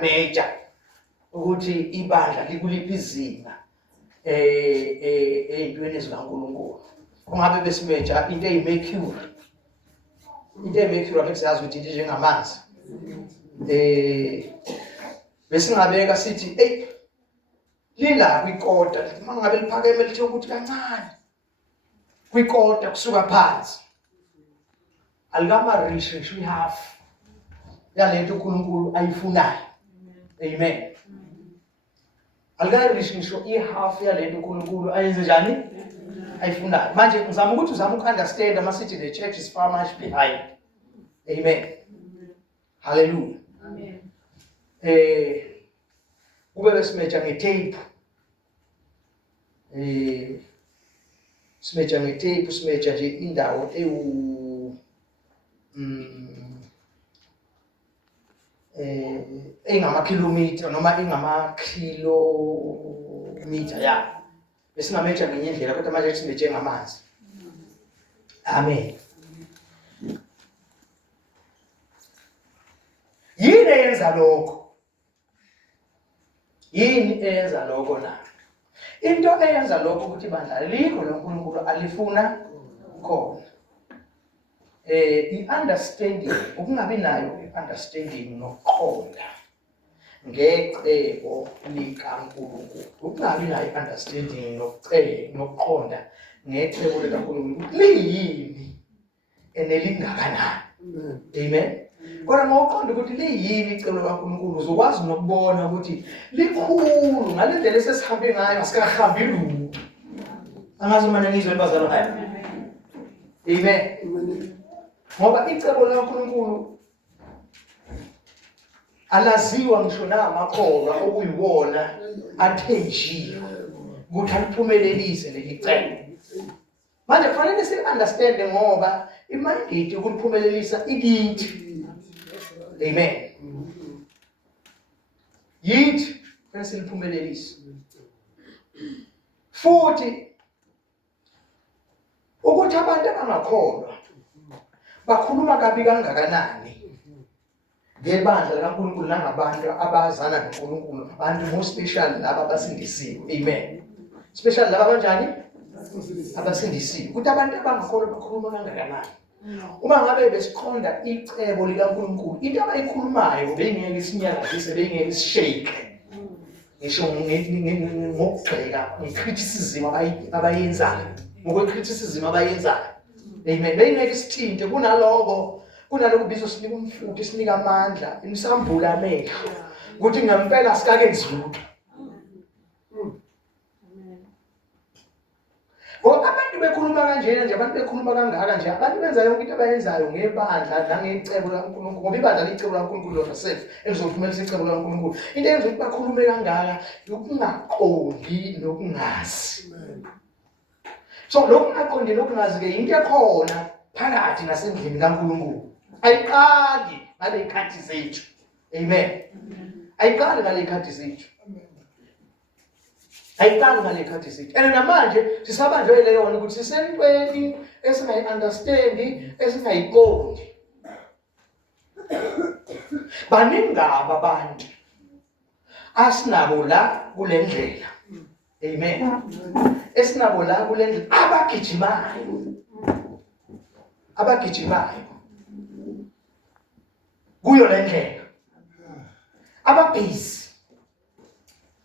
major ukuthi ibandla likuliphi izinga ey'ntweni ezikaNkulunkulu. Ungabe besimeja into eyimercury. Into eyimercury ake siyazi ukuthi into njengamanzi. Besingabeka sithi lila kwikota mangabe liphakeme lithe ukuthi kancane kwikota kusuka phansi alikama reach half yalento uNkulunkulu ayifunayo. Amen. Alika reach ngisho half yalento uNkulunkulu ayenze njani ayifunayo. Manje ngizama ukuthi uzama ukunderstand masithi the church is far much behind. Amen. Hallelujah. Amen. Kube besimeja ngetape. Simeja ngetape, simeja nje indawo engama-kilometer noma engama-kilometer ya. Besingameja ngenye indlela kodwa manje simeje ngamanzi. Amen. Yini eyenza lokho? Yini eyenza lokho na? Into eyenza lokho ukuthi ibandla likho loNkulunkulu alifuna khona. I-understanding, ukungabi nayo i-understanding nokuqonda ngecebo likaNkulunkulu. Ukungabi nayo i-understanding nokuqonda ngecebo likaNkulunkulu. Liyini enelingakanani? Amen. Kodwa ngokuqonda ukuthi liyini icebo likaNkulunkulu uzokwazi nokubona ukuthi likhulu ngale ndlela esesihambe ngayo asikahambi lutho. Angazi mina ngizwe bazalo hayi. Amen. Ngoba icebo likaNkulunkulu alaziwa ngisho namakholwa okuyiwona athenjiwe ukuthi aliphumelelise leli cebo. Manje kufanele si-understand ngoba imandate ukuliphumelelisa ikithi. Amen. Yithi kufanele siliphumelelise. Futhi ukuthi abantu abangakholwa bakhuluma kabi kangakanani ngebandla likaNkulunkulu nangabantu abazana noNkulunkulu, abantu more special laba abasindisiwe. Amen. Special laba kanjani? Abasindisiwe. Ukuthi abantu abangakholwa bakhuluma kangakanani. Uma ngabe besiqonda icebo likaNkulunkulu, into abayikhulumayo bengeke isinyakazise, bengeke isishake. Ngisho ngokugxeka ngecriticism abayenzayo, ngokwecriticism abayenzayo. Amen. Bengeke isithinte kunaloko kubizwa sinika umfutho, sinika amandla, imsambula amehlo ukuthi ngempela sikakenzi lutho. Abantu bekhuluma kanjena nje, abantu bekhuluma kangaka nje, abantu benza yonke into abayenzayo ngebandla nangecebo likaNkulunkulu, ngoba ibandla licebo likaNkulunkulu lona self elizophumelelisa icebo likaNkulunkulu. Into eyenza ukuthi bakhulume kangaka ukungaqondi nokungazi. So lokhu aqonde nokungazi-ke into ekhona phakathi nasendlini kaNkulunkulu. Ayiqali ngale ikhathi zethu. Amen. Ayiqali ngale ikhathi zethu. Ayiqali ngale ikhathi zethu. And namanje sisabanjwe leyona ukuthi sisentweni esingayi-understandi, esingayiqondi. Baningi abantu asinabo la kule ndlela. Amen. Esinabo la kule ndlela abagijimayo kuyo le ndlela. Ababhizi.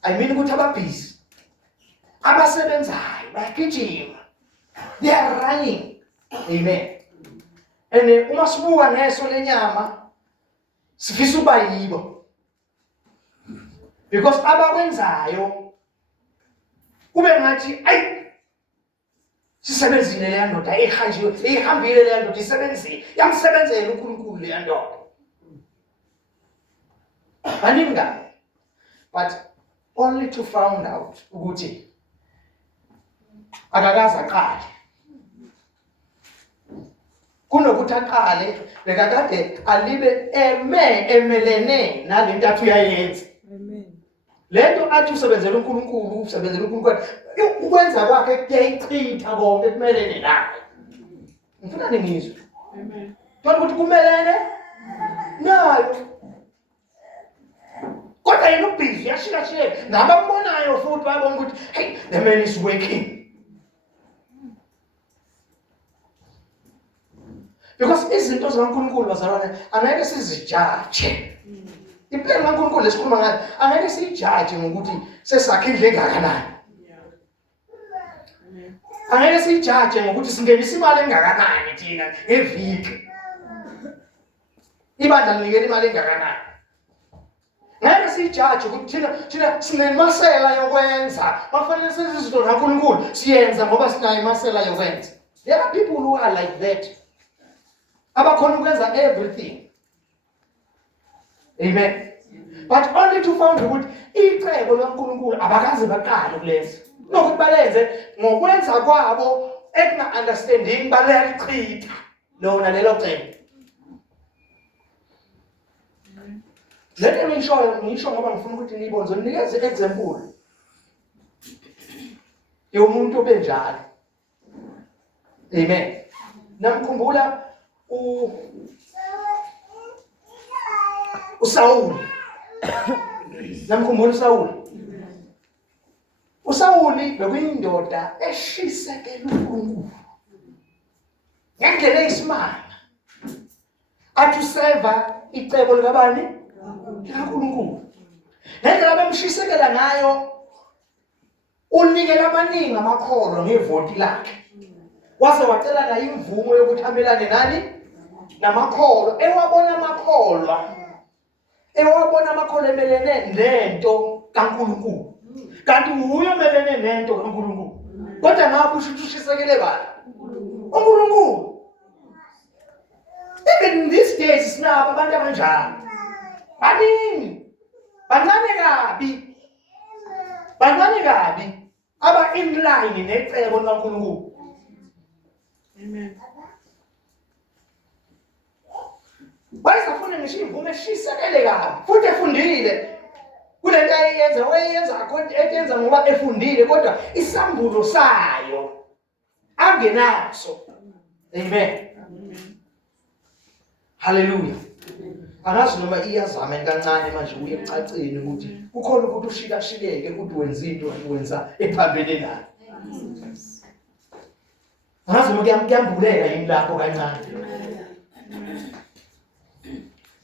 I mean ukuthi ababhizi. Abasebenzayo bagijima. They are running. Amen. And uma sibuka neso lenyama sifisa ukuba yibo. Because abakwenzayo kube ngathi sisebenzile le ndoda ehambile le ndoda isebenzile yamsebenzela uNkulunkulu le ndoda. Baninga. But only to found out ukuthi akakaze aqale. Kunokuthi aqale bekakade alibe emelene nalento athi uyayenza. Amen. Lento athi usebenzela uNkulunkulu, ukwenza kwakhe kuyayichitha konke kumelene naye. Ngifuna ningizwe. Amen. Kodwa ukuthi kumelene nayo. ziyashiyashiyeka nabakubonayo futhi babona ukuthi hey the man is working. Because izinto zikaNkulunkulu bazalwane angeke sizijaje. Impela kaNkulunkulu lesikhuluma ngayo angeke sijaje ngokuthi sesakhindle engakanani. Angeke sijaje ngokuthi singenisa imali engakanani thina eviki. Ibandla linikela imali engakanani. Ngeke sijaje ukuthi thina sinemasela yokwenza. Bafanele senze izinto zikaNkulunkulu siyenza ngoba sinayo imasela yokwenza. There are people who are like that. Abakhona ukwenza everything. Amen. But only to find ukuthi icebo likaNkulunkulu abakaze baqala kulenza. Nokuthi balenze ngokwenza kwabo ekuna understanding balelichitha lona lelo cebo. Let me ngisho ngoba ngifuna ukuthi nibonze ninikeze example. Yomuntu obenjalo. Amen. Namkhumbula uSawuli. Namkhumbula uSawuli. uSawuli bekuyindoda eshisekela uNkulunkulu. Ngendlela eyisimanga. Athi useva icebo likabani? LikaNkulunkulu. Ngendlela bemshisekela ngayo unikela amaningi amakholwa ngevoti lakhe. Waze wacela naye imvumo yokuthi amelane nani? Namakholwa. Ewabona amakholwa emelene nento kaNkulunkulu. Kanti uyo emelene nento kaNkulunkulu. Kodwa ngabe ushisekele bani? uNkulunkulu. Even in these days sinabo abantu abanjalo. Baningi. Bancane kabi. Aba in line necebo likaNkulunkulu. Amen. Bayisafuna ngisho imvume eshisekele kabi futhi efundile. Kulento ayenza eyenza ngoba efundile kodwa isambulo sayo angenaso. Amen. Hallelujah. Angazi noma iyazama kancane manje uye ecaceni ukuthi kukhona ukuthi ushikashileke ukuthi wenza into wenza ephambene nayo. Angazi noma kuyambulela yini lapho kancane.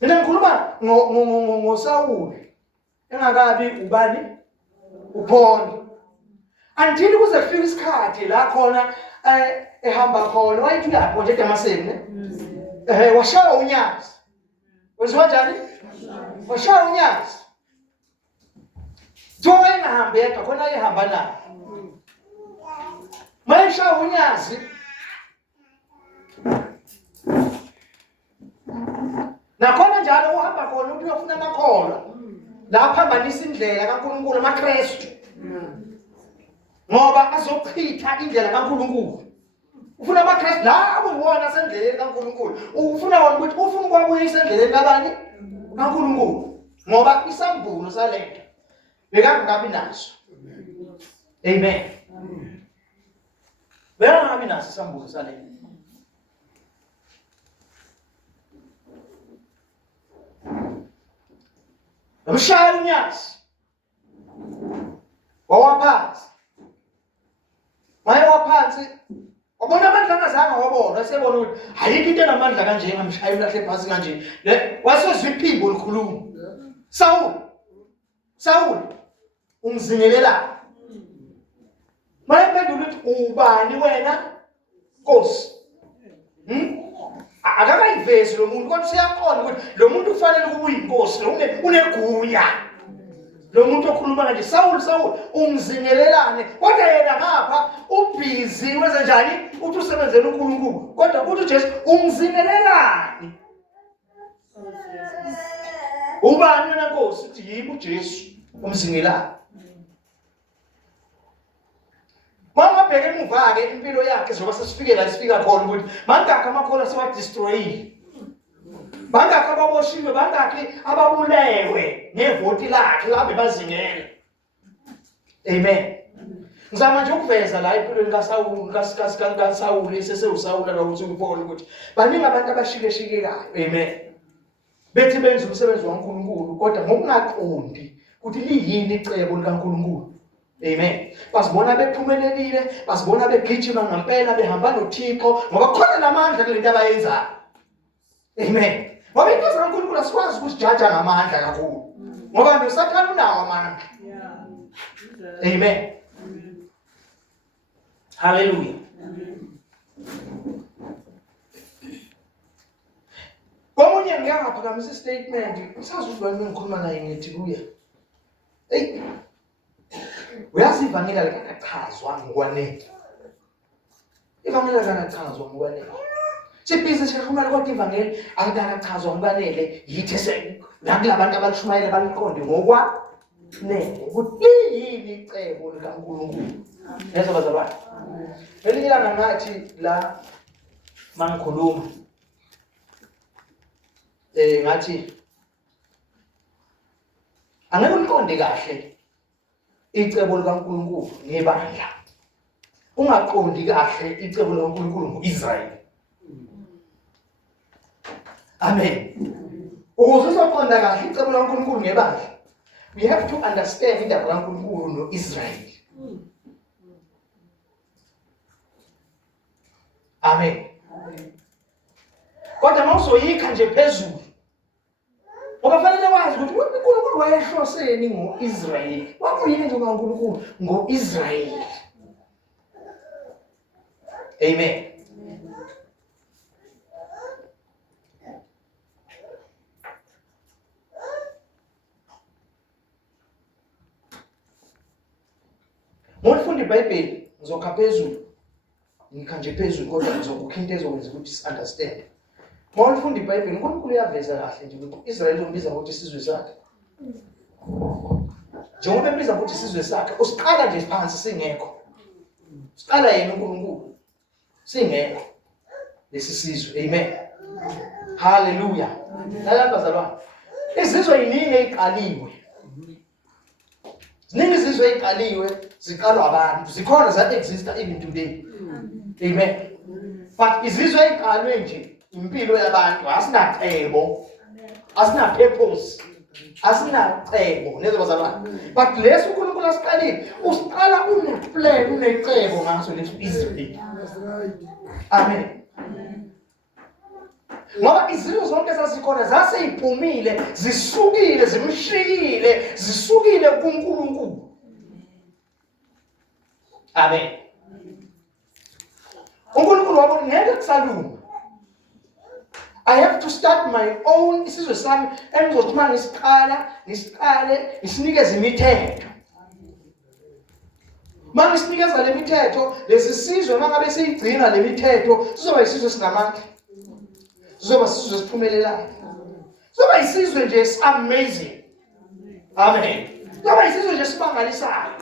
Mina ngikhuluma ngoSawuli engakabi ubani uPaul. Until kuze kufika isikhathi la khona ehamba khona wayithi lapho nje eDamascus ne washaya unyazi. Wenziwa njani? Washaya unyazi. Thoba engahambi yedwa khona ehamba naye. Mayishaya unyazi nakhona njalo uhamba khona uthi uyofuna amakholwa la phambanisa indlela kaNkulunkulu amaKristu ngoba azochitha indlela kaNkulunkulu. Ufuna amaKristu lawo uwona sendleleni kaNkulunkulu. Ufuna wona ukuthi ufuna ukwabuyisa endleleni kabani? kaNkulunkulu. Ngoba isambulo salento bekangabi naso. Amen. Bekangabi naso isambulo salento. Umshaya unyazi. Wawaphansi. Maye waphansi. Wabona amandla angazange wabona sebona ukuthi ayikho into enamandla kanje engamshaya ulahle phansi kanje. Wasozwa iphimbo likhuluma. Sawuli umzingelela. Maye pendula ukuthi ubani wena Nkosi? Akakayivezi lo muntu kodwa siyaqonda ukuthi lo muntu ufanele ukuba uyinkosi lo unegunya. Lo muntu okhuluma kanje Sawuli umzingelelane kodwa yena ngapha ubhizi wenza njani uthi usebenzele uNkulunkulu kodwa uthi uJesu umzingelelane. Ubani wena Nkosi? Uthi yimi uJesu umzingelane. Mama bheke emuva ke impilo yakhe zoba sesifike la sifika khona ukuthi mangakho amakhola sewa destroy. Bangakho ababoshiwe, bangakho ababulewe nevoti lakhe labe bazingela. Amen. Ngizama nje ukuveza la empilweni kaSawuli sesewuSawuli la ukuthi uPaul ukuthi baningi abantu abashikekayo. Amen. Bethi benza umsebenzi waNkulunkulu kodwa ngokungaqondi ukuthi liyini icebo likaNkulunkulu. Amen. Basibona bephumelelile, basibona begijima ngempela behamba noThixo ngoba khona lamandla kulento abayenzayo. Amen. Ngoba into zikaNkulunkulu asikwazi ukusijaja ngamandla kakhulu. Ngoba noSathane unawo amandla. Amen. Hallelujah. Komunye ngiyangaphakamisa istatement, usazi ubani engikhuluma naye ngithi kuye. Hey. Uyazi ivangeli likachazwa ngokwanele. Ivangeli likachazwa ngokwanele. Sibhizi sikhuluma ukuthi ivangeli alikachazwa ngokwanele, yithi nakulabantu abalishumayela baliqonde ngokwanele. Ukuthi yini icebo likaNkulunkulu? Lezo bazalwane. Elinye ilanga ngathi la mangikhuluma ngathi angeke uliqonde kahle icebo likaNkulunkulu ngebandla. Ungaqondi kahle icebo likaNkulunkulu ngoIsrael. Amen. Ukuze uzoqonda kahle icebo likaNkulunkulu ngebandla, we have to understand indaba kaNkulunkulu noIsrael. Amen. Kodwa mawuzoyikha nje phezulu, ngoba fanele wazi ukuthi uNkulunkulu wayehloseni ngoIsrael. Wakuyini nje kaNkulunkulu ngoIsrael? Amen. Ngifunda iBhayibheli ngizokha phezulu. Ngikha nje phezulu kodwa ngizokukha into ezokwenza ukuthi si-understand. Ngifunda iBhayibheli, uNkulunkulu uyaveza kahle nje ukuthi Israel umbiza ngokuthi isizwe sakhe. Njengoba embiza ngokuthi isizwe sakhe, usiqala nje phansi singekho. Siqala yena uNkulunkulu singekho lesi sizwe. Amen. Hallelujah. Nalapha bazalwane. Izizwe yiningi eziqaliwe. Ziningi izizwe eziqaliwe, ziqalwa abantu. Zikhona za-exist even today. Amen. But izizwe eziqalwe nje impilo yabantu asinacebo, asina purpose, asinacebo lezo bazalwane. But leso uNkulunkulu asiqalile, usiqala uneplan, unecebo ngaso leso Israel. Amen. Ngoba izizwe zonke zazikhona zaseyiphumile, zisukile, zimshiyile, zisukile kuNkulunkulu. Amen. uNkulunkulu wabo ngeke kusalunga. I have to start my own isizwe sami engizothi ngisiqale ngisinikeze imithetho. Mangisinikeza le mithetho, lesi sizwe mangabe siyigcina le mithetho, sizoba isizwe sinamandla. Sizoba isizwe siphumelelayo. Sizoba isizwe nje amazing. Amen. Sizoba isizwe nje sibangalisayo.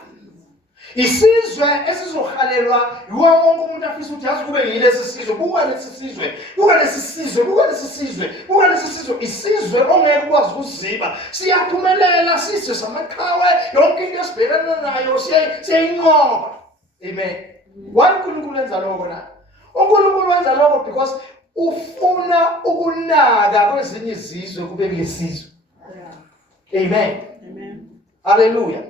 Isizwe esizohalelwa yiwo wonke umuntu afisa ukuthi yazi kube yilesi sizwe, kuba lesi sizwe, kuba lesi sizwe, kuba lesi sizwe, kuba lesi sizwe, isizwe ongeke ukwazi ukuziba. Siyaphumelela sizwe samaqhawe, yonke into esibhekana nayo siyayinqoba. Amen. Why uNkulunkulu wenza lokho na? uNkulunkulu wenza lokho because ufuna ukunaka kwezinye izizwe kube kulesizwe. Amen. Amen. Hallelujah.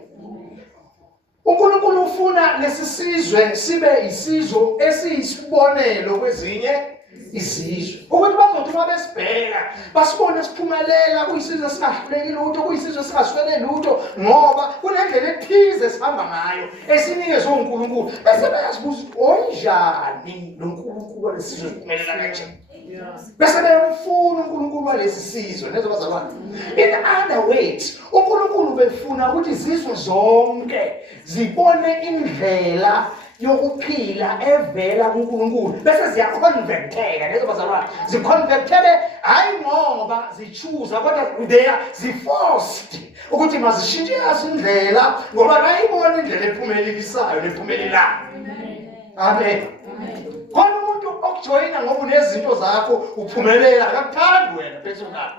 uNkulunkulu ufuna lesi sizwe sibe isizwe esiyisibonelo kwezinye izizwe. Ukuthi bazothi uma besibheka basibone siphumelela kuyisizwe singahluleki lutho, kuyisizwe singaswele lutho ngoba kunendlela ethize sihamba ngayo esinikezwe uNkulunkulu. Bese bayazibuza onjani lo uNkulunkulu walesizwe siphumelela kanje. Bese befuna uNkulunkulu walesi sizwe lezo bazalwane. In other words, uNkulunkulu befuna ukuthi izizwe zonke zibone indlela yokuphila evela kuNkulunkulu bese ziyaconverteka lezo bazalwane. Ziconvertele hayi ngoba zichoose kodwa ziforced ukuthi mazishintshe indlela ngoba bayibona indlela ephumelelisayo lephumelelayo. Amen. Khona umuntu okujoyina ngoba unezinto zakho uphumelela akakuthandi wena personal.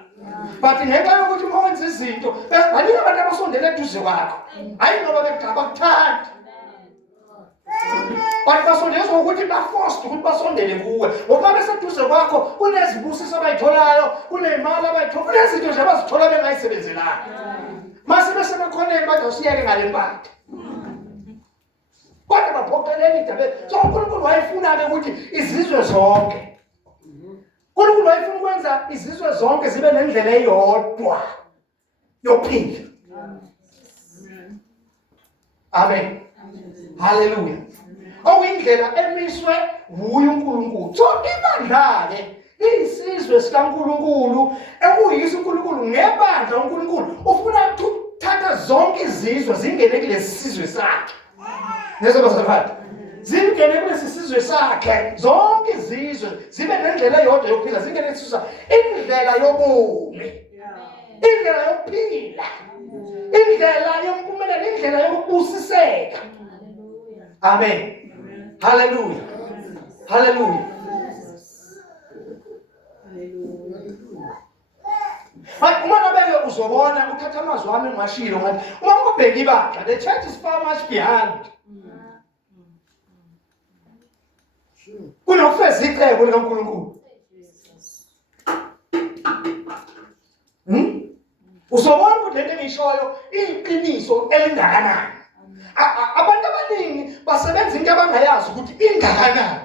But ngenxa yokuthi uma wenza izinto baningi abantu abasondela eduze kwakho, hayi ngoba bekuthandi. But basondezwa ukuthi baforced ukuthi basondele kuwe ngoba beseduze kwakho kunezibusiso abayitholayo, kunemali abayithola, kunezinto nje abazithola bengayisebenzelanga. Mase bese bekhona kodwa usiyeke ngale mpahla. Kodwa baphoqelele indaba. So uNkulunkulu wayefuna-ke ukuthi izizwe zonke. uNkulunkulu wayefuna ukwenza izizwe zonke zibe nendlela eyodwa yokuphila. Amen. Hallelujah. Okuyindlela emiswe wuye uNkulunkulu. So ibandla-ke isizwe sikaNkulunkulu ekuyiso uNkulunkulu ngebandla uNkulunkulu ufuna ukuthatha zonke izizwe zingene kulesi sizwe sakhe. Nezobazalwane zingene kulesi sizwe sakhe, zonke izizwe zibe nendlela eyodwa yokuphila, zingene kulesi indlela yobume, indlela yokuphila, indlela yempumelelo, indlela yokubusiseka. Amen. Hallelujah. Hallelujah. Uma ngabe uzobona uthatha amazwi ami ngashilo ngathi uma ubheka ibandla, the church is far much behind. Kunokufeza icebo likaNkulunkulu. Uzobona ukuthi lento engishoyo iyiqiniso elingakanani. Abantu abaningi basebenza into abangayazi ukuthi ingakanani.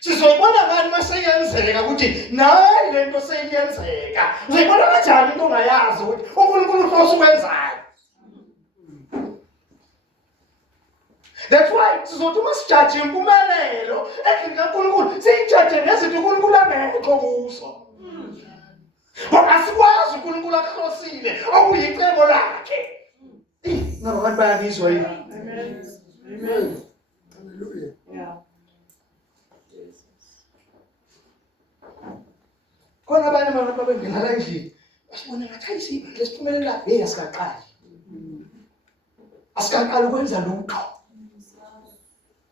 Sizoyibona ngani maseyenzeka ukuthi nayi lento seyiyenzeka. Uzoyibona kanjani into ongayazi ukuthi uNkulunkulu uhlose ukwenzayo. That's why sizothi uma sijaje impumelelo endlini kaNkulunkulu siyijaje nezinto uNkulunkulu angekho kuzo. Ngoba asikwazi uNkulunkulu akuhlosile okuyicebo lakhe. Nabantu bayabizwa yini? Amen. Amen. Hallelujah. Yeah. Khona abanye abantu babengena kanjani basibona ngathi ayisiphi lesiphumelela asikaqali. Asikaqali ukwenza lutho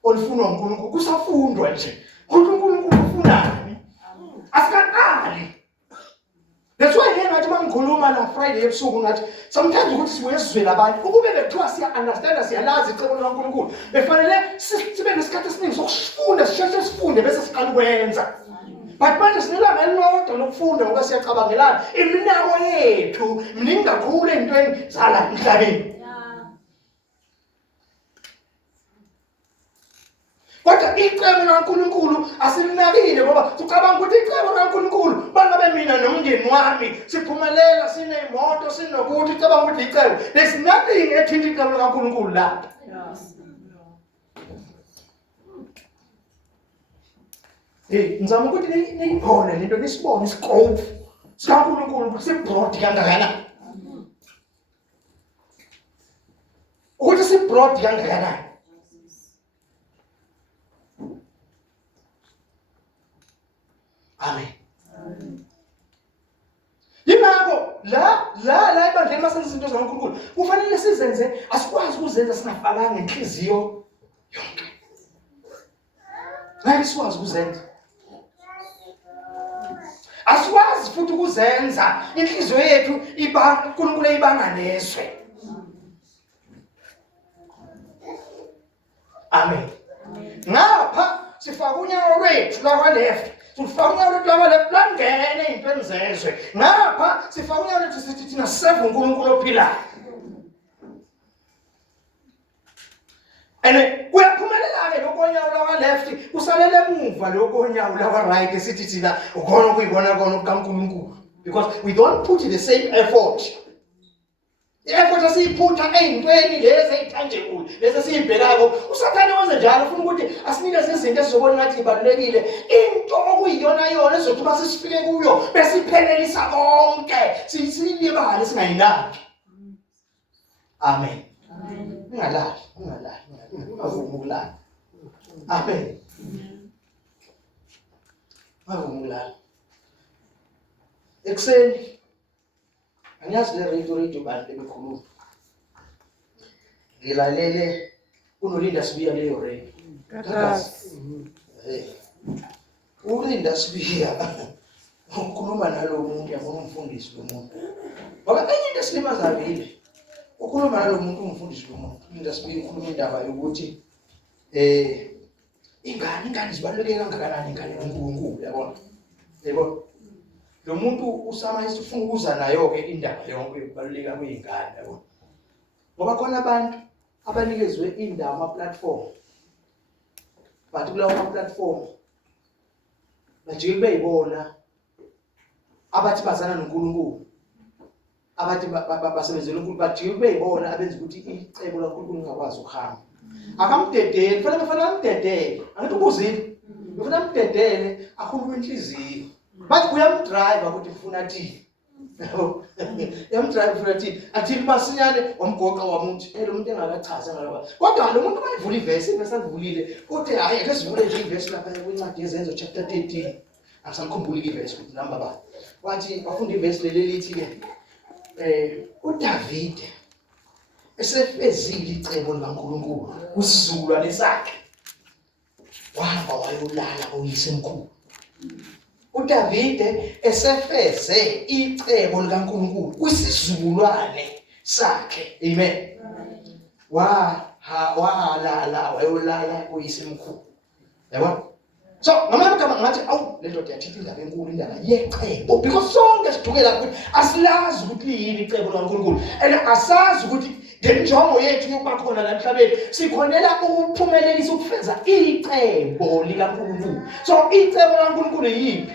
olufunwa uNkulunkulu, kusafundwa nje ukuthi uNkulunkulu ufunani. Asikaqali. That's why yena ngathi mangikhuluma na Friday ebusuku ngathi sometimes ukuthi sibuye sizwele abantu ukube bekuthiwa siya understand siyalazi icebo likaNkulunkulu befanele sibe nesikhathi esiningi sokufunda, sifunde bese siqala ukwenza. But manje sinelanga elilodwa lokufunda ngoba siyacabangelana iminako yethu mningi kakhulu entweni zala emhlabeni. Kodwa icebo likaNkulunkulu asilinakile ngoba ucabanga ukuthi icebo likaNkulunkulu bangabe mina nomndeni wami siphumelela, sineyimoto, sinokuthi ucabanga ukuthi icebo. There's nothing ethinta icebo likaNkulunkulu lapha. Ngizama ukuthi niyibone lento, nisibone iscope sikaNkulunkulu ukuthi sibroad kangakanani. Ukuthi sibroad kangakanani. Amen. Yingakho la ebandleni masenza izinto zikaNkulunkulu kufanele sizenze, asikwazi ukuzenza singafakanga inhliziyo yonke. Ngeke sikwazi ukuzenza. Asikwazi futhi ukuzenza inhliziyo yethu uNkulunkulu ibanganeswe. Amen. Ngapha sifaka unyawo lwethu lwa left, sifaka unyawo lwethu lwa left langene impela zezwe. Ngapha sifaka unyawo lwethu sithi thina serve uNkulunkulu ophilayo. And kuyaphumelela-ke lokonyawo lwa left kusalele emuva lokonyawo lwa right sithi thina ukhona ukuyibona kona kukaNkulunkulu, because we don't put the same effort. I-effort asiyiphutha ey'ntweni lezi ey'tangible lezi esiyibhekako. USathane wenze njalo, ufuna ukuthi asinikeze izinto esizobona ngathi ibalulekile, into okuyiyona yona ezothi uma sesifike kuyo besiphelelisa konke siyilibale singayinaki. Amen. Ungalali. Ungavumi ukulala. Amen. Ungavumi ukulala. Ekuseni angiyazi le radio band ebikhuluma. Ngilalele unolinda Sibiya leyo radio. Ulinda Sibiya ukhuluma nalo muntu yabona umfundisi lo muntu. Ngoba enye into esilimaza vile ukhuluma nalo muntu umfundisi lo muntu. Ulinda Sibiya ukhuluma indaba yokuthi ingane zibaluleke kangakanani ingane kaNkulunkulu, yabona. Yebo. Lo muntu usama isifuna ukuza nayo ke indaba yonke ukubaluleka kwezingane, yabo. Ngoba khona abantu abanikezwe indawo ama-platform. But kulawo ma-platform bajike beyibona abathi bazana noNkulunkulu. Abathi basebenzela uNkulunkulu bajike beyibona abenza ukuthi icebo laNkulunkulu lingakwazi ukuhamba. Akamdedeli, kufanele amdedele. Angithi ukuzini? Ufuna amdedele akhuluma inhliziyo. Bathi uyamdrive ukuthi ufuna athini. Yamdrive ufuna athini. Athini masinyane wamgoqa wamuthi, lo muntu engakachaza ngalaba. Kodwa lo muntu mayivula ivesi alivulile. Uthi hayi ake sivule nje ivesi lapha kwincwadi yezenzo chapter 13. Asamkhumbuli ivesi ukuthi namba bani. Wathi bafunda ivesi leli lithi ke uDavid esefezile icebo likaNkulunkulu kusizukulwane sakhe wahamba wayolala koyisemkhulu. uDavide esefeze icebo likaNkulunkulu kwisizukulwane sakhe. Amen. Walala wayolala koyisemkhulu. Yabona? So ngamanye amagama ngathi awu le ndoda yathitha indaba enkulu, indaba yecebo, because sonke sidukela ukuthi asilazi ukuthi yini icebo likaNkulunkulu and asazi ukuthi ngenjongo yethu yokuba khona la emhlabeni sikhonela ukuphumelelisa ukufeza icebo likaNkulunkulu. So icebo likaNkulunkulu yini?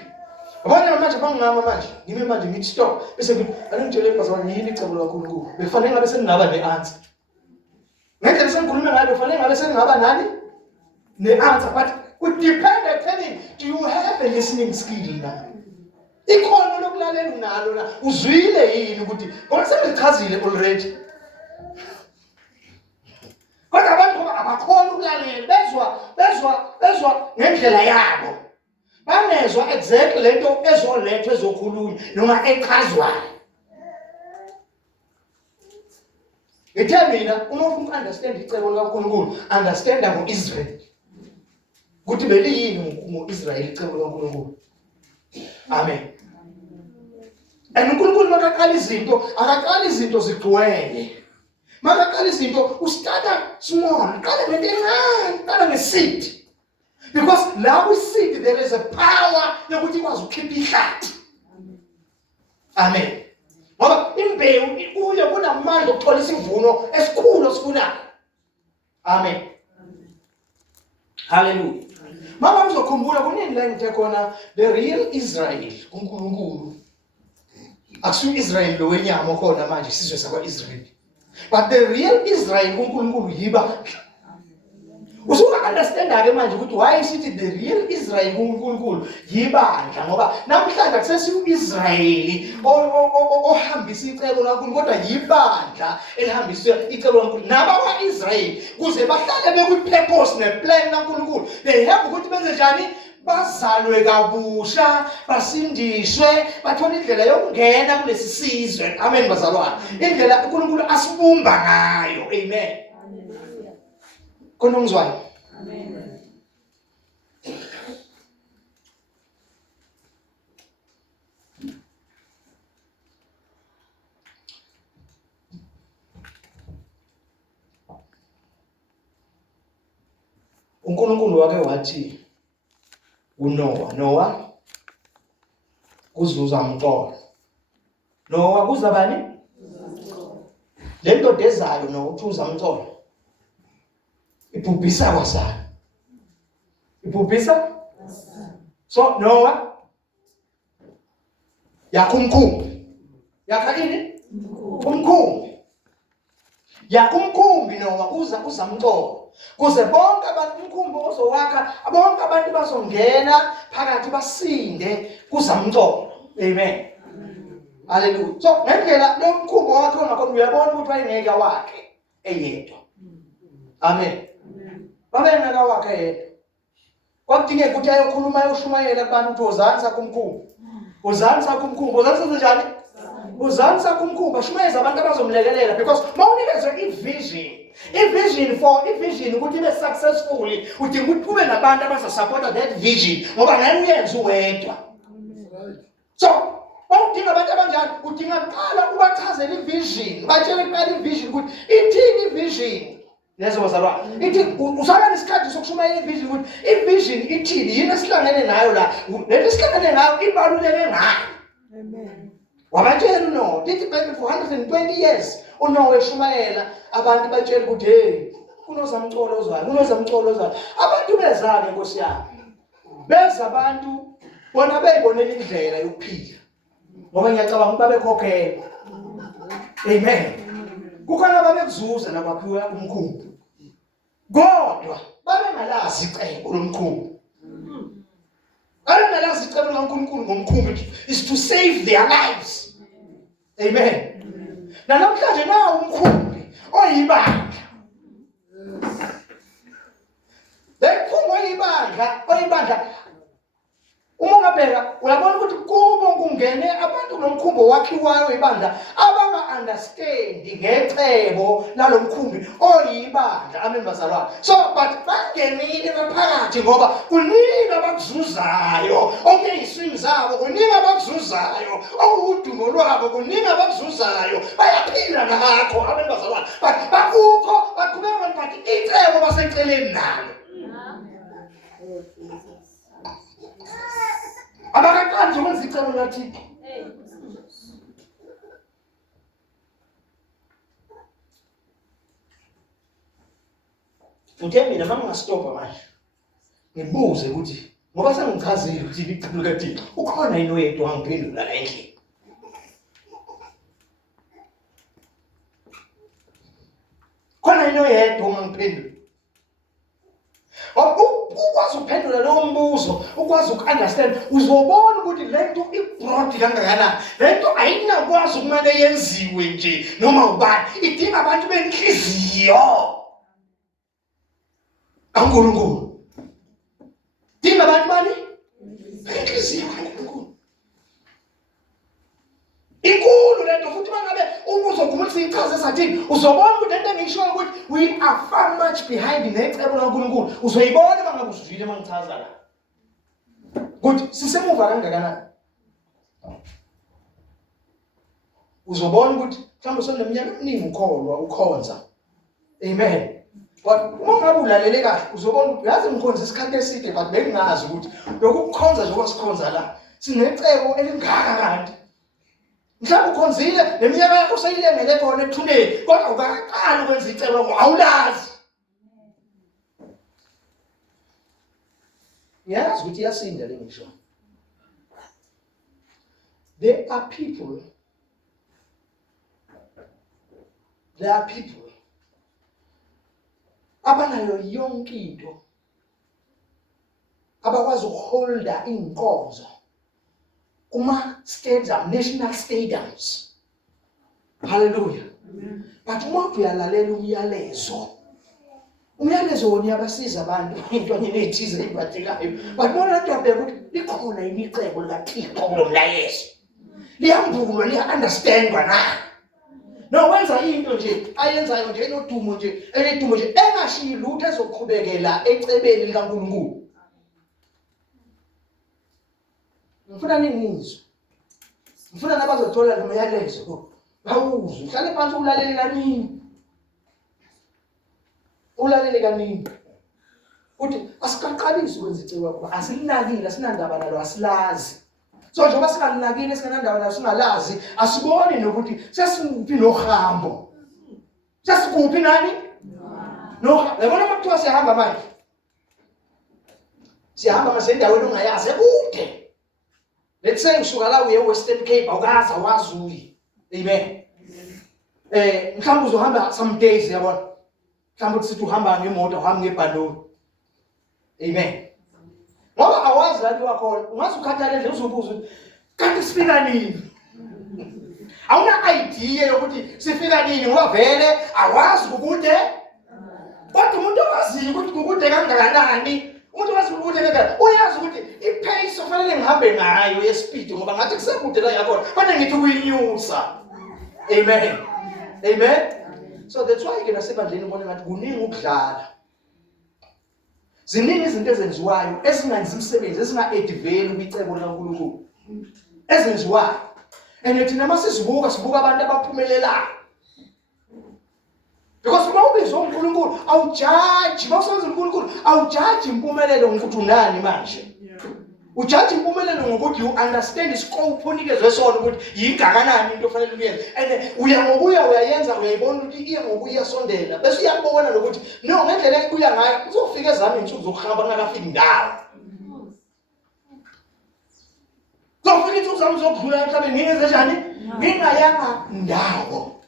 Yabona manje bangingama manje ngime manje ngithi stop bese ngithi alungitshele bazalwane yini icebo likaNkulunkulu. Befanele ngabe sengingaba neanswer. Ngendlela sengikhuluma ngayo befanele ngabe sengingaba nani neanswer, but it depends on do you have a listening skill now? Ikhono lokulalela unalo na uzwile yini ukuthi ngoba sengichazile already. Kodwa abantu abakhona ukulalela bezwa ngendlela yabo. Banezwa exactly lento ezolethwa ezokhulunywa noma echazwayo. Ngithe mina uma ufuna understand icebo likaNkulunkulu, understand abo Israel. Ukuthi beliyini ngoIsrael icebo likaNkulunkulu. Amen. And uNkulunkulu makaqala izinto, akaqala izinto zigcwele. Makaqala izinto ustarta small, qala ngento encane, qala ngeseed. Because la kwi-seed there is a power yokuthi ikwazi ukukhipha ihlathi. Amen. Ngoba imbewu ikuye kunamandla okuthola isivuno esikhulu osifunayo. Amen. Hallelujah. Mama uzokhumbula kunini la ngithe khona the real Israel uNkulunkulu. Akusiyo Israel lo wenyama khona manje isizwe sakwa-Israel. But the real Israel uNkulunkulu yibandla. Usuka understand-ke manje ukuthi why sithi the real Israel uNkulunkulu yibandla ngoba namhlanje akusesiyo uIsrayeli ohambisa icebo laNkulunkulu kodwa yibandla elihambisa icebo laNkulunkulu. Nabakwa-Israyeli kuze bahlale bekwi-purpose ne-plan laNkulunkulu they have ukuthi benze njani bazalwe kabusha basindiswe bathole indlela yokungena kulesi sizwe. Amen bazalwane. Indlela uNkulunkulu asibumba ngayo. Amen. Khona ungizwayo? Amen. uNkulunkulu wake wathi Noah kuzuza umqolo. Noah kuza bani? Le ndoda ezayo nokuthuza umqolo. Ibhubhisa kwasana. Ibhubhisa? So Noah yakumkhumbi. Yakha ini? Umkhumbi. Yakumkhumbi Noah kuza umqolo. Kuze bonke abantu umkhumbi ozowakha bonke abantu bazongena phakathi basinde kuza umqolo. Amen. Hallelujah. So ngendlela lo mkhumbi wakhe ngakhona uyabona ukuthi wayengeke wakhe eyedwa. Amen. Babengaka wakhe yedwa. Kwakudingeka ukuthi ayokhuluma ayoshumayela kubantu ukuthi wozani sakho umkhumbi. Wozani sakho umkhumbi. Wozani senze njani? Wozani sakho umkhumbi ashumayeza abantu abazomlekelela because mawunikezwe i-vision ukuthi ibe successful udinga ukuthi ube nabantu abazosupporta that vision ngoba ngeke uyenze uwedwa. So udinga abantu abanjani udinga kuqala ubachazele i-vision batshele kuqala i-vision ukuthi ithini i-vision. Lezo bazalwane ithi usaka nesikhathi sokushumayela i-vision ukuthi i-vision ithini yini esihlangene nayo la lento esihlangene nayo ibaluleke ngayo. Amen. Wabatshela no ithi back for 120 years uNoah eshumayela abantu batshela ukuthi hey kunozamcolo ozwayo abantu bezake Nkosi yami beza abantu bona beyibonela indlela yokuphila ngoba ngiyacabanga ukuthi babekhokhela amen kukhona babekuzuza nakwakhiwa umkhumbi kodwa babengalazi icebo lomkhumbi babengalazi icebo laNkulunkulu ngomkhumbi is to save their lives amen namhlanje nawo umkhumbi oyibandla oyibandla uma ungabheka uyabona ukuthi kubo kungene abantu nomkhumbi wakhiwayo ibandla abanga-understandi ngecebo lalomkhumbi oyibandla amen bazalwane so but bangenile ngaphakathi ngoba kuningi abakuzuzayo okuyiswini zabo kuningi abakuzuzayo okuwudumo lwabo kuningi abakuzuzayo bayaphila ngakho amen bazalwane but bakukho baqhubeka bathi icebo baseceleni nalo abakaqali ukwenza icebo laThixo uthe mina mangingastopa manje ngibuze ukuthi ngoba sengichazile ukuthi icebo laThixo ukhona yini oyedwa ongiphendula la endlini khona yini oyedwa ongiphendula ukwazi ukuphendula lo mbuzo ukwazi ukunderstand uzobona ukuthi lento ibroad kangakanani lento ayinakwazi ukumane yenziwe nje noma ubani idinga abantu benhliziyo kaNkulunkulu dinga abantu bani benhliziyo kaNkulunkulu inkulu lento futhi mangabe uzokhuluma ichaze sathini uzobona ukuthi lento engishoyo ukuthi we are far much behind necebo laNkulunkulu uzoyibona mangabe uzwile mangichaza la ukuthi sisemuva kangakanani uzobona ukuthi mhlawumbe soneminyaka eminingi ukhonza amen but uma ngabe ulalele kahle uzobona ukuthi yazi ngikhonza isikhathi eside but bengingazi ukuthi lokhu kukhonza njengoba sikhonza la sinecebo elingaka kanti mhlawumbe ukhonzile neminyaka yakho seyilengele khona ethuneni kodwa ukaqala ukwenza icebo awulazi yazi ukuthi iyasinda le ngisho there are people abanayo yonke into abakwazi ukuholda inkonzo kuma-stadium, national stadiums. Hallelujah. Amen. But uma uyalalela umyalezo wona uyabasiza abantu into enethize ibhathekayo. But bona lathi uyabheka ukuthi likhona yini icebo likaThixo kulomlayezo. Liyambulwa, liya-understandwa na. No wenza into nje ayenzayo nje enodumo nje engashiyi lutho ezoqhubekela ecebeni likaNkulunkulu. Ngifuna ningizwe. Ngifuna nabazothola lo myalezo. Bawuzwe. Uhlale phansi ulalele kaningi. Ulalele kaningi. Uthi asikaqalisi ukwenza icebo kuba asilinakile, asinandaba nalo, asilazi. So njengoba singalinakile singanandaba nalo singalazi, asiboni nokuthi sesikuphi nohambo. Sesikuphi nani? No. Yabona makuthiwa siyahamba manje. Siyahamba mase endaweni ongayazi kude. Let's say usuka la uye Western Cape awukaza wazi. Amen. Mhlawumbe uzohamba some days yabona. Mhlawumbe sithi uhamba ngemoto uhamba ngebhanoyi. Amen. Ngoba awazi la wakhona, ungaze ukhathalele nje uzobuza ukuthi kanti sifika nini? Awuna idea yokuthi sifika nini ngoba vele awazi ukude. Kodwa umuntu owaziyo ukuthi kukude kangakanani? Umuntu wazi ukuthi uyazi ukuthi ipace ofanele ngihambe ngayo yespeed ngoba ngathi kusekude la yakho fanele ngithi uyinyusa. Amen. Amen. So that's why ke nasebandleni ubona ngathi kuningi ukudlala. Ziningi izinto ezenziwayo ezingenzi umsebenzi ezinga-ediveli kwicebo likaNkulunkulu. Ezenziwayo. And thina masizibuka sibuka abantu abaphumelelayo. Because uma ubizwa uNkulunkulu awujaji, mawusenza uNkulunkulu awujaji impumelelo ngokuthi unani manje. Ujaji impumelelo ngokuthi you understand iscope onikezwe sona ukuthi yingakanani into ofanele uyenze. And uyangokuya uyayenza uyayibona ukuthi iya ngokuya sondela. Bese uyabona nokuthi no ngendlela ekuya ngayo uzofika ezami insuku zokuhamba ngakafiki ndawo. Uzofika insuku zami zokudlula emhlabeni ngiyenze njani? Ngingayanga ndawo.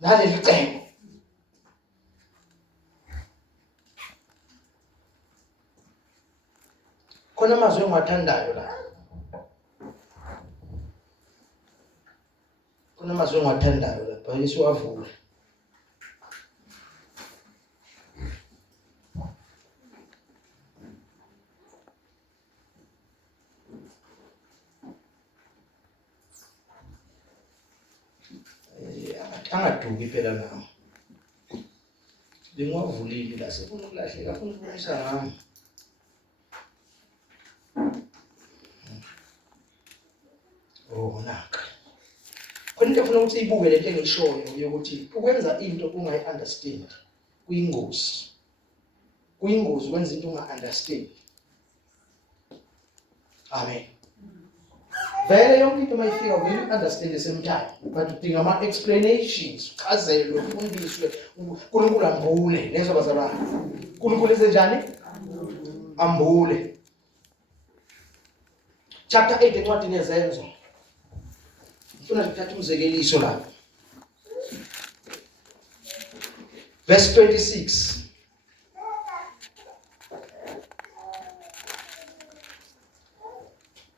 Naleli cebo. Khona amazwi engiwathandayo la. Khona amazwi engiwathandayo la, bhayisi siwavule. Angaduki phela nawo. Bengiwavulile la sefuna ukulahleka afuna ukubonisa ngami. Oh naka. Khona into ufuna ukuthi ibuke lento engishoyo ukuthi ukwenza into ungayi-understand kuyingozi. Kuyingozi ukwenza into unga-understand. Amen. Vele yonke into mayifika vele understand the same time. But udinga ama-explanations, uchazelwe, ufundiswe, uNkulunkulu ambule, lezo bazalwane. uNkulunkulu enze njani? Ambule. Chapter 8 encwadini yezenzo. Ngifuna ukuthatha umzekeliso la. Verse 26.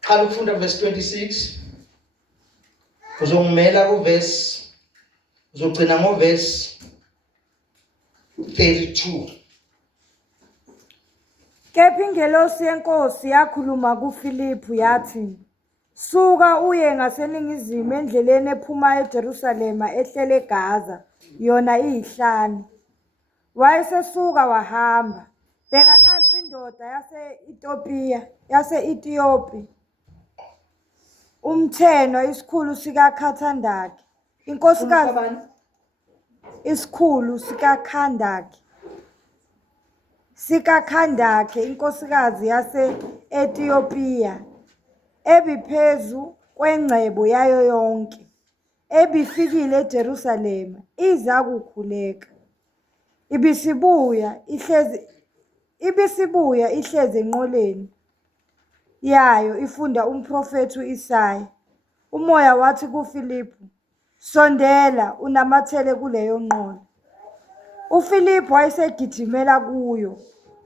Qala ukufunda verse 26. Uzongimela ku verse uzogcina ngo verse 32. Kepha ingelosi yenkosi yakhuluma kuFilipu yathi, "Suka uye ngaseningizimu endleleni ephuma eJerusalema ehlele eGaza, yona iyihlane." Wayesesuka wahamba. Bheka nansi indoda yase-Ethiopi, umtheno isikhulu sikaKhandaki, inkosikazi yase-Ethiopiya, ebiphezu kwengcebo yayo yonke, ebifikile eJerusalema iza kukhuleka. Ibisibuya ihlezi enqoleni yayo ifunda umprofethi u-Isaya. Umoya wathi kuFilipu, "Sondela unamathele kuleyo nqola." uFilipu wayesegijimela kuyo,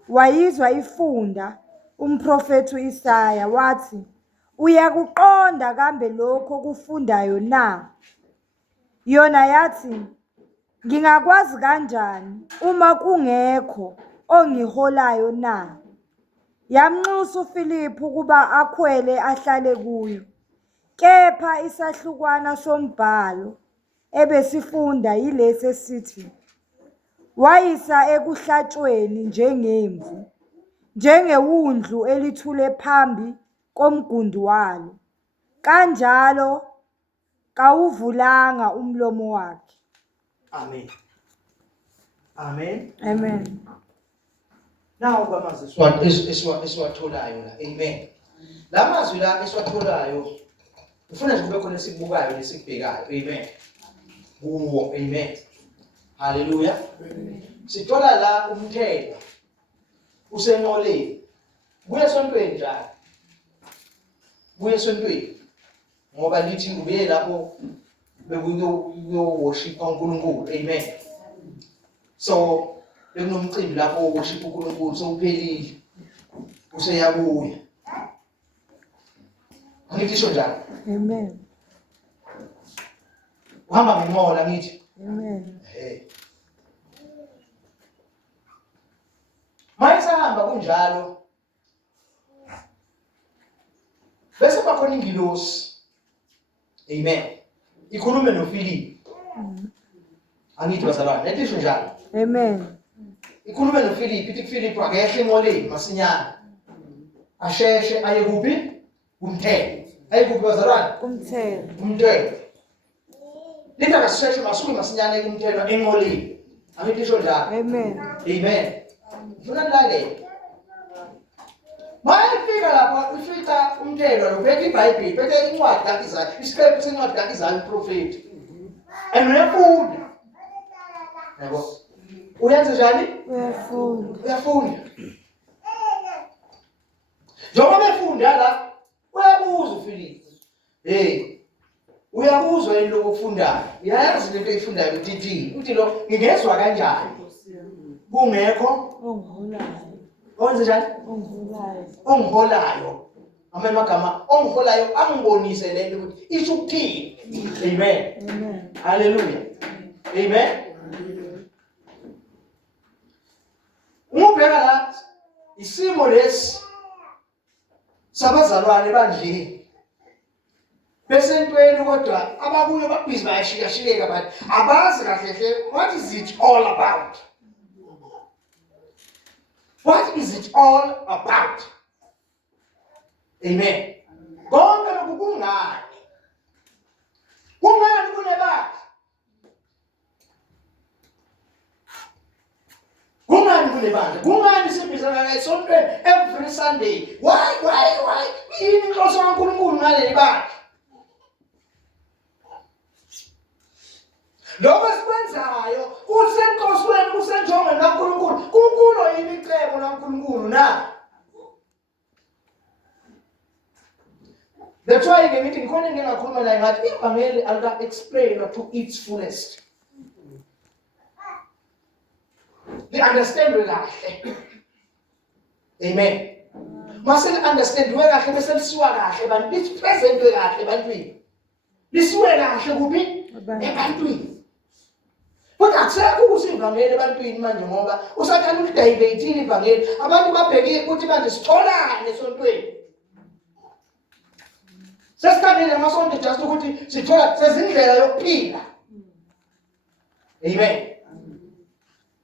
wayizwa ifunda umprofethi u-Isaya, wathi, "Uyakuqonda kambe lokho okufundayo na?" Yona yathi, "Ngingakwazi kanjani uma kungekho ongiholayo na?" Yamnxusa uFilipu ukuba akhwele ahlale kuyo. Kepha isahlukwana sombhalo ebesifunda yilesi esithi, "Wayisa ekuhlatshweni njengemvu, njengewundlu elithule phambi komgundi walo, kanjalo kawuvulanga umlomo wakhe." Amen. Amen. Amen. Nawo kwamazwi esiwatholayo la. Amen. La mazwi la esiwatholayo ufuna nje kube khona esikubukayo lesikubhekayo. Amen. Kuwo. Amen. Hallelujah. Sithola la umthelo usenqoleni. Buye esontweni njalo. Buye esontweni. Ngoba lithi ubuye lapho bekuyo worship uNkulunkulu. Amen. So bekunomcimbi lapho worship uNkulunkulu sowuphelile. Useyabuya. Ngithisho njalo. Amen. Uhamba ngenqola ngithi. Amen. Mayisahamba kunjalo. Bese bakhona ingilosi. Amen. Ikhulume noFilipu. Angithi bazalwane, lethisho njalo. Amen. Ikhulume noFilipu, ithi kuFilipu akehle enqoleni masinyane. Asheshe aye kuphi? Kumthelo. Aye kuphi bazalwane? Umthelo. Umthelo. Lithi akasheshe masuke masinyane kumthelo enqoleni. Angithi njalo. Amen. Amen. Ufuna nilalele. mayefika lapha ufica umthelo lo phethe iBhayibheli phethe incwadi kaIsaya isiqephu sencwadi kaIsaya umprofeti and uyafunda yabo uyenza njani uyafunda njengoba befunda la uyabuza uFilipi uyabuzwa yini lokufundayo uyayazi lento eyifundayo ukuthi uthi lo ngingezwa kanjani kungekho onze njani ongiholayo amagama ongiholayo angibonise lento ukuthi isho ukuthini amen haleluya amen ubheka la isimo lesi sabazalwane bandleni besentweni kodwa abakuyo babhizi bayashiyashiyeka but abazi kahle hle what is it all about. What is it all about? Amen. Konke lokhu kungani? Kungani kunebakhe? Kungani kunebakhe? Kungani sibizana esontweni every Sunday? Why? Yini inhloso kaNkulunkulu ngaleli bakhe? Lokho sikwenzayo kusenkosweni kusenjongweni kaNkulunkulu kukulo yini icebo laNkulunkulu na. That's why ngithi ngikhona ngingakhuluma naye ngathi ivangeli alika explain to its fullest. We understand kahle. Amen. Mase understand we kahle bese lisiwa kahle bantu lithi present we kahle bantwini. Lisiwe kahle kuphi? Ebantwini. Kodwa akusekho ukuthi ivangeli ebantwini manje ngoba usathanda ukudebate ivangeli abantu babheke ukuthi manje sitholane esontweni. Sesithandile amasonto just ukuthi sithola sezindlela yokuphila. Amen.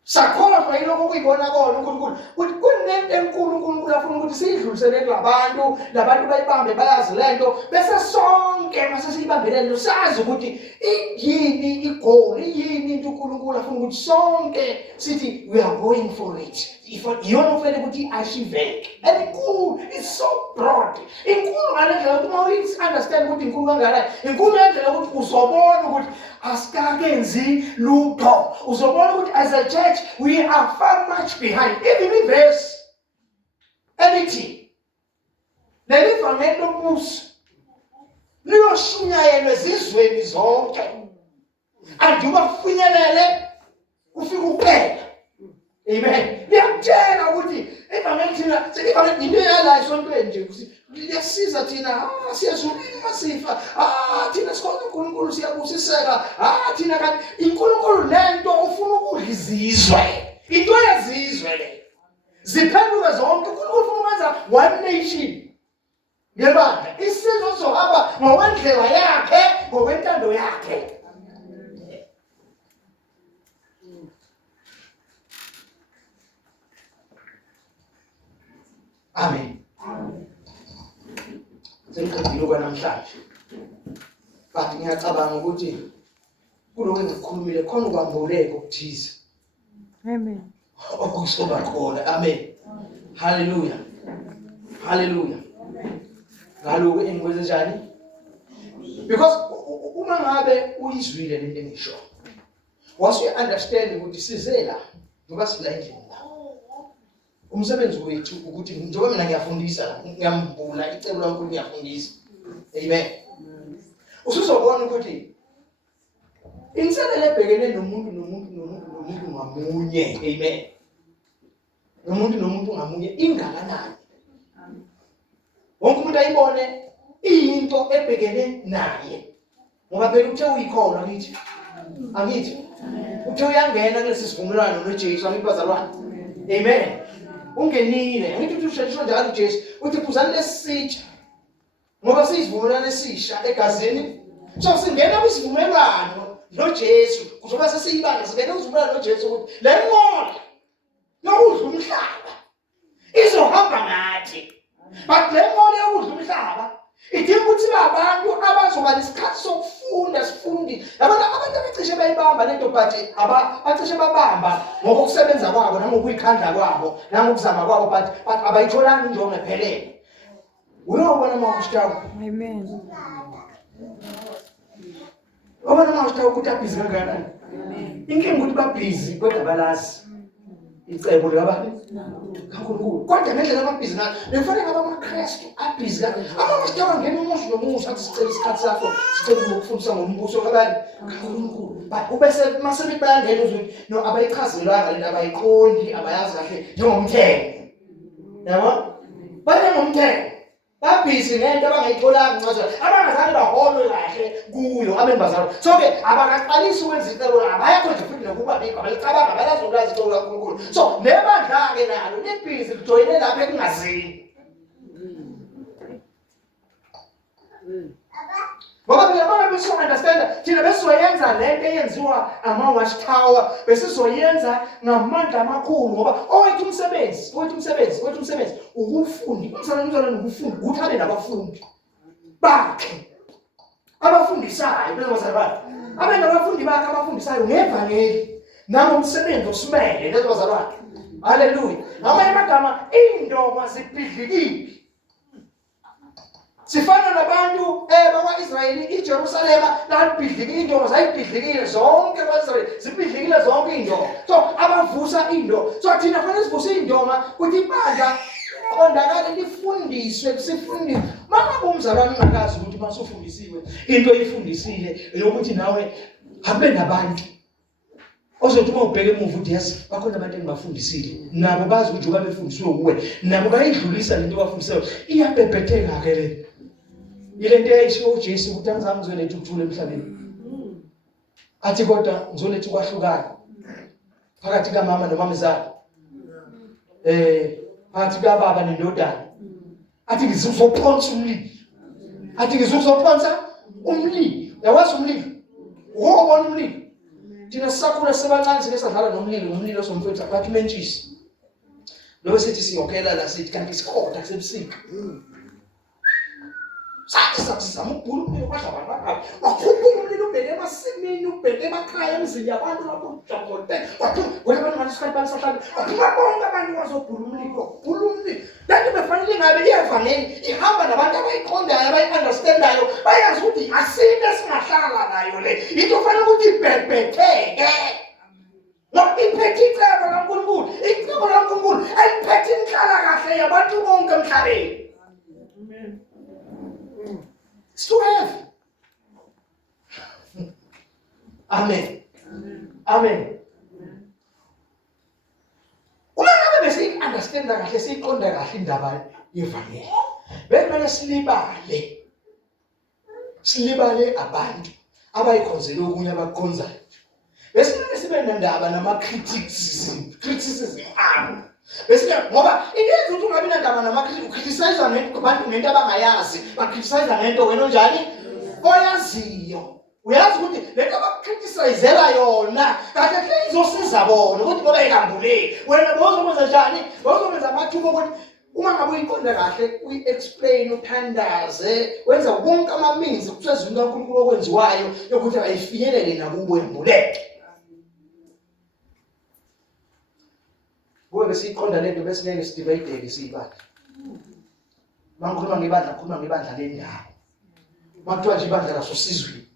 Sakholwa yilokho ukuyibona kona uNkulunkulu ukuthi kunento enkulu uNkulunkulu afuna ukuthi sidlulisele kubantu labantu bayibambe bayazi lento bese sonke mase siyibambelele sazi ukuthi yini igoal yini into uNkulunkulu afuna ukuthi sonke sithi we are going for it. Iyona ufele ukuthi ashiveke enkulu is so broad inkulu ngalendlela ukuthi uma understand ukuthi inkulu kangakanani inkulu ngendlela ukuthi uzobona ukuthi asikakenzi lutho uzobona ukuthi as a church we are far much behind even in verse anything leli vangeli lomusa liyoshunyayelwe ezizweni zonke anduba kufinyelele ufika uphela. Amen. Liyakutshela ukuthi ivangeli thina selivangeli into yala isontweni nje liyasiza thina siyazulile masifa thina sikhona uNkulunkulu siyabusiseka thina kanti iNkulunkulu lento ufuna ukudla izizwe into yezizwe le ziphenduke zonke uNkulunkulu ufuna ukwenza one nation ngebandla isizwe sizohamba ngokwendlela yakhe ngokwentando yakhe. Amen. Sengicabile kwanamhlanje. But ngiyacabanga ukuthi kuloko engikhulumile khona ukwambuleka okuthize. Amen. Okusoba khona. Amen. Hallelujah. Hallelujah. Ngaloko engikwenze njani? Because uma ngabe uyizwile lento engisho. Once you understand ukuthi sizela ngoba sila endlini. Umsebenzi wethu ukuthi njengoba mina ngiyafundisa ngiyambula icebo laNkulunkulu ngiyafundisa. Amen. Usuzobona ukuthi inselele ebhekene nomuntu ngamunye. Amen. Nomuntu ngamunye ingakanani. Wonke umuntu ayibone into ebhekene naye. Ngoba phela uthe uyikholwa angithi uthe uyangena kulesi sivumelwano noJesu angibazalwane. Amen. Ungenile ngithi usheshe njalo uJesu uthi phuzani lesitsha ngoba sizivumelana esisha egazini so singena kwisivumelwano noJesu kuzoba sesiyibanga singena kwisivumelwano noJesu ukuthi le moya yokudla umhlaba izohamba ngathi but le moya yokudla umhlaba idinga ukuthi abantu abazoba nesikhathi sokufunda sifundi abantu abacishe bayibamba lento but abacishe babamba ngokusebenza kwabo nangokuyikhandla kwabo nangokuzama kwabo but abayitholanga injongo ephelele. Uyobona mawushaka. Amen. Obona mawushaka ukuthi abhizi kangakanani. Inkinga ukuthi babhizi kodwa balazi icebo likabani kaNkulunkulu. Kodwa ngendlela ababhizi ngayo bekufanele abamaKristu abhizi kanti abamashaka ngene umuzi nomuzi athi sicela isikhathi sakho sicela ukufundisa ngombuso kabani kaNkulunkulu. Ubese mase bayangena ukuthi no abayichazelanga lento abayiqondi abayazi kahle njengomthetho. Yabo? Bale ngomthetho. Babhizi ngento abangayitholanga incazelo abangazange baholwe kahle kuyo abembazalo. So ke abakaqalisi ukwenza isicelo abayakho nje futhi nokuba bikho abalicabanga abayazi ukwazi isicelo kaNkulunkulu. So nebandla ke nalo libhizi lijoyine lapha ekungazini. Ngoba phela uma bese understand thina besizoyenza lento eyenziwa ama-watchtower besizoyenza ngamandla amakhulu ngoba owethu umsebenzi ukufundi umsebenzi ukufundi ukuthi abe nabafundi bakhe abafundisayo bezabazalwane abe nabafundi bakhe abafundisayo ngevangeli nangomsebenzi osimele bezabazalwane. Haleluya. Ngamanye amagama indonga zibhidlikile. Sifana nabantu bakwa-Israyeli iJerusalema lalibhidlikile indonga zayibhidlikile zonke kwa-Israyeli zibhidlikile zonke indonga. So abavusa indonga. So thina fanele sivuse indonga ukuthi ibandla qondakale lifundiswe sifundiswe. Mama bomzalwane ungakazi ukuthi masufundisiwe into oyifundisile yokuthi nawe hambe nabantu ozothi uma ubheke emuva ukuthi yazi bakhona abantu engibafundisile nabo bazi ukuthi njengoba befundisiwe kuwe nabo bayidlulisa lento abafundisiwe iyabhebhetheka ke le. Ile nto eyisho uJesu ukuthi angizange ngizoletha ukuthula emhlabeni. Athi kodwa ngizoletha ukwahlukana phakathi kamama nomamezala. Phakathi kababa nendodana. Athi ngizophonsa umlilo. Athi ngizophonsa umlilo. Yawazi umlilo. Wobona umlilo. Thina sisakhula sebancane sike sadlala nomlilo somfethu abathi mentshisi. Lo sithi siyokhela la sithi kanti isikhoda kusebusika. Sathi sizama ukubhula umlilo badla abantu. Wakhupha umlilo ubheke emasimini ubheke emakhaya emzini yabantu lapho uJakote. Wathi wena abantu manje basahlala. Waphuma bonke abantu bazobhula umlilo. Bhula umlilo. Lanto befanele ingabe iyevangeli ihamba nabantu abayiqondayo abayi-understandayo bayazi ukuthi asinto esingahlala nayo le. Into fanele ukuthi ibhebhetheke. No iphethe icebo laNkulunkulu. Icebo laNkulunkulu aliphethe inhlalakahle yabantu bonke emhlabeni. It's too heavy. Amen. Amen. Uma ngabe besi-understanda kahle siyiqonda kahle indaba yevangeli bekumele silibale abantu abayikhonzele okunye abakukhonzayo. Besimele sibe nendaba nama-criticism abo. Ngoba ingenza ukuthi ungabi nendaba nama-criticize abantu ngento abangayazi ba-criticize ngento wena onjani oyaziyo. Uyazi ukuthi lento abakucriticizela yona kahle izosiza bona ukuthi ngoba ikambuleki wena bozokwenza njani bozobenza amathuba ukuthi uma ngabe uyiqonda kahle uyi-explain uthandaze wenza wonke amaminzi kusezweni kaNkulunkulu okwenziwayo yokuthi ayifinyelele nakubo embuleke. Kuwe besiyiqonda lento bese ngeke sidebate siyibandla. Mangikhuluma ngebandla lendawo. Makuthiwa nje ibandla lasosizweni.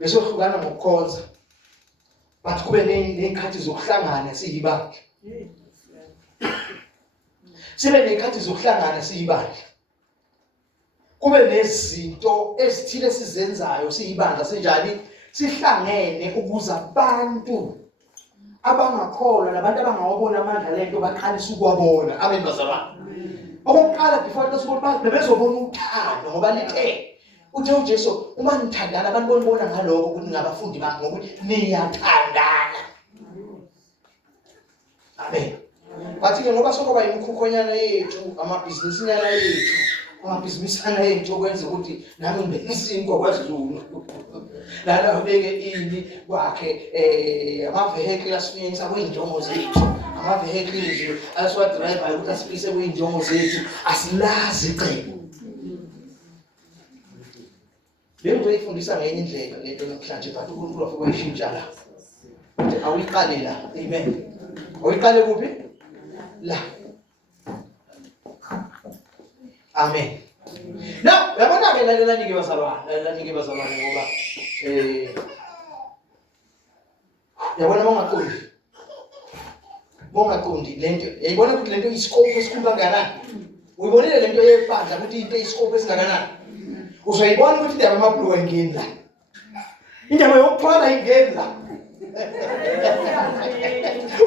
Bese uhlukana ngokukhonza. But kube nezikhathi zokuhlangana siyibandla. Sibe nezikhathi zokuhlangana siyibandla. Kube nezinto ezithile sizenzayo siyibandla senjani sihlangene ukuze abantu abangakholwa nabantu abangawabona amandla lento baqalise ukwabona abembazalwane. Okokuqala before lesibona bezobona uthando ngoba lithe uthe uJesu uma nithandana abantu bonibona ngaloko ukuthi ngabafundi bakhe ngokuthi niyathandana. Amen. Bathi ke ngoba sokuba imikhukhonyana yethu amabhizinisinyana yethu amabhizinisana yethu okwenza ukuthi nami ngibe isinkwa kwaZulu. Lana ubeke ini kwakhe ama-vehicle asifinyisa kuyinjongo zethu. Ama-vehicle nje asiwadrive ukuthi asifise kuyinjongo zethu asilazi icebo. Bengizoyifundisa ngenye indlela lento namhlanje but uNkulunkulu afike uyishintsha la. Uthi awuyiqale la. Amen. Awuyiqale kuphi? La. Amen. Now, yabona ke lalela nike bazalwane ngoba yabona bongaqondi lento. Yayibona ukuthi lento iscope esikhulu kangakanani. Uyibonile lento yebandla ukuthi into iscope esingakanani. Uzayibona ukuthi indaba amabhulu engeni la. Indaba yokuphana ingeni la.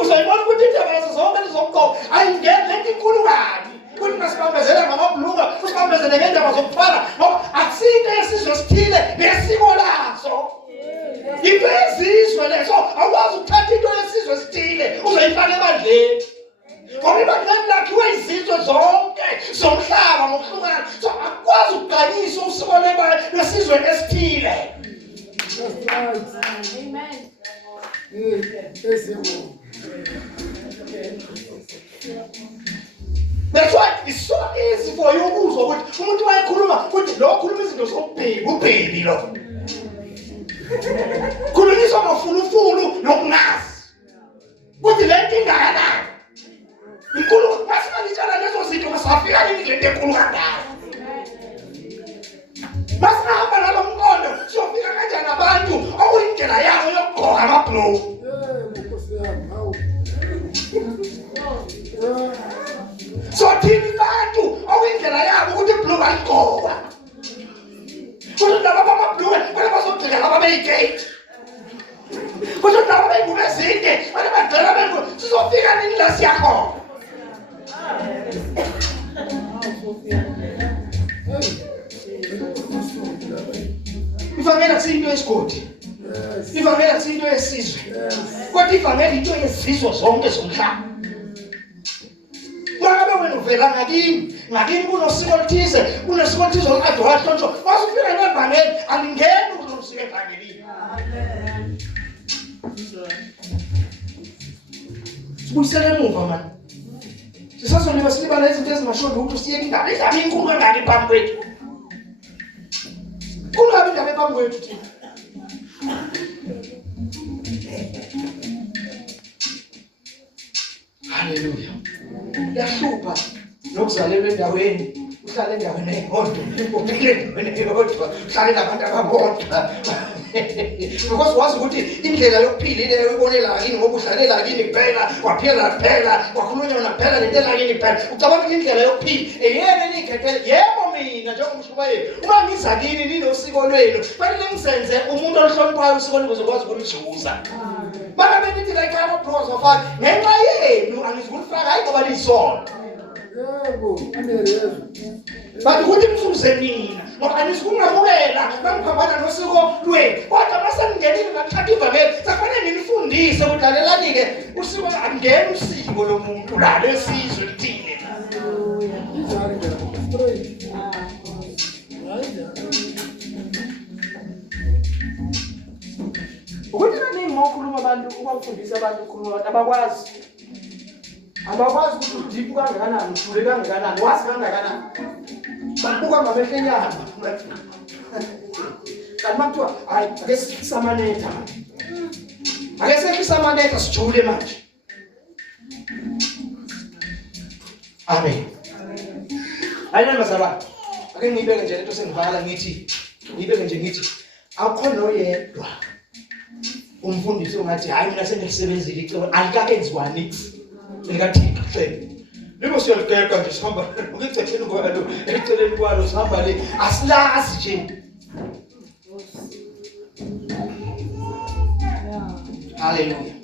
Uzayibona ukuthi indaba yazo zonke lezokugqoka ayingeni lento inkulu kabi. Ukuthi masibambezela ngamabhulunga, usibambezele ngendaba zokuphana ngoba akusinto yesizwe esithile nesiko laso. Into yesizwe leso awukwazi ukuthatha into yesizwe esithile uzoyifaka ebandleni. Ngoba ibandleni lakhiwe izizwe zonke zomhlaba ngokuhlukana. So akukwazi ukuganyisa usiko lwesizwe esithile. Amen. That's why it's so easy for you ukuzwa ukuthi umuntu wayekhuluma ukuthi lo khuluma izinto zobheki lo. Khulunyiswa ngofulufulu nokungazi. Kuthi lento ingakanani. Inkulu masingalitshela lezo zinto masafika yini lento enkulu kanjani. Masihamba nalo mqondo siyofika kanjani abantu okuyindlela yabo yokugqoka amabhulu. So thini bantu okuyindlela yabo ukuthi ibhulu baligqoka. Kuthi laba bamabhulu bazogcina laba beyigate. Kuthi laba beyingubo ezinde bagcina bengu sizofika nini la siyakhona. Ivangeli akusinto yesigodi. Ivangeli akusinto yesizwe. Kodwa ivangeli into yezizwe zonke zomhlaba. Makabe wena uvela ngakini kunosiko oluthize, kunosiko oluthize olukade wahlonishwa. Masufika nevangeli alingeni ukusika evangelini. Amen. Sibuyisele emuva manje. Sisazolibala silibala izinto ezingashoyo ukuthi siye indaba inkulu kangaka phambi kwethu. Kungabi indaba phambi kwethu thina. Hallelujah. Yahlupha nokuzalelwa endaweni, uhlala endaweni eyodwa, uphile endaweni eyodwa, uhlala nabantu ababodwa. Because wazi ukuthi indlela yokuphila ile uyibonela yakini ngoba uhlalela yakini kuphela, waphila kuphela, wakhulunywa naphela lento yakini kuphela. Ucabanga ukuthi indlela yokuphila eyena enikhethele. Yebo mina njengomshuba yenu. Uma ngiza kini ninosiko lwenu, fanele ngisenze umuntu olihloniphayo usiko lwenu uzokwazi ukulizuza. Bana benithi la ekhaya baphoza bafaka ngenxa yenu angizikulifaka hayi ngoba liyisono. Yebo, amerezo. Bathi ukuthi mfuze mina ngoba anizikungamukela bangiphambana nosiko lwenu. Kodwa masengingenile ngakuthatha ivangeli safanele nifundise ukuthi lalelani-ke usiko angena usiko lomuntu la lesizwe lithile. Ukuthi kaningi ngokhuluma abantu ubafundisa abantu ukukhuluma abantu abakwazi ukuthi udipu kangakanani, ujule kangakanani, wazi kangakanani. Babuka ngamehlo enyama. Kanti makuthiwa hayi ake sikhisa amanetha. Ake sikhisa amanetha sijule manje. Amen. Ayina mazalwane. Ake ngibeke nje lento sengivala ngithi akukho noyedwa umfundisi ongathi hayi mina sengisebenzile icebo alikakenziwa nix likathixo hle libo siyaligeka nje sihamba ukugcetheni kwalo eceleni kwalo sihamba le asilazi nje. Hallelujah.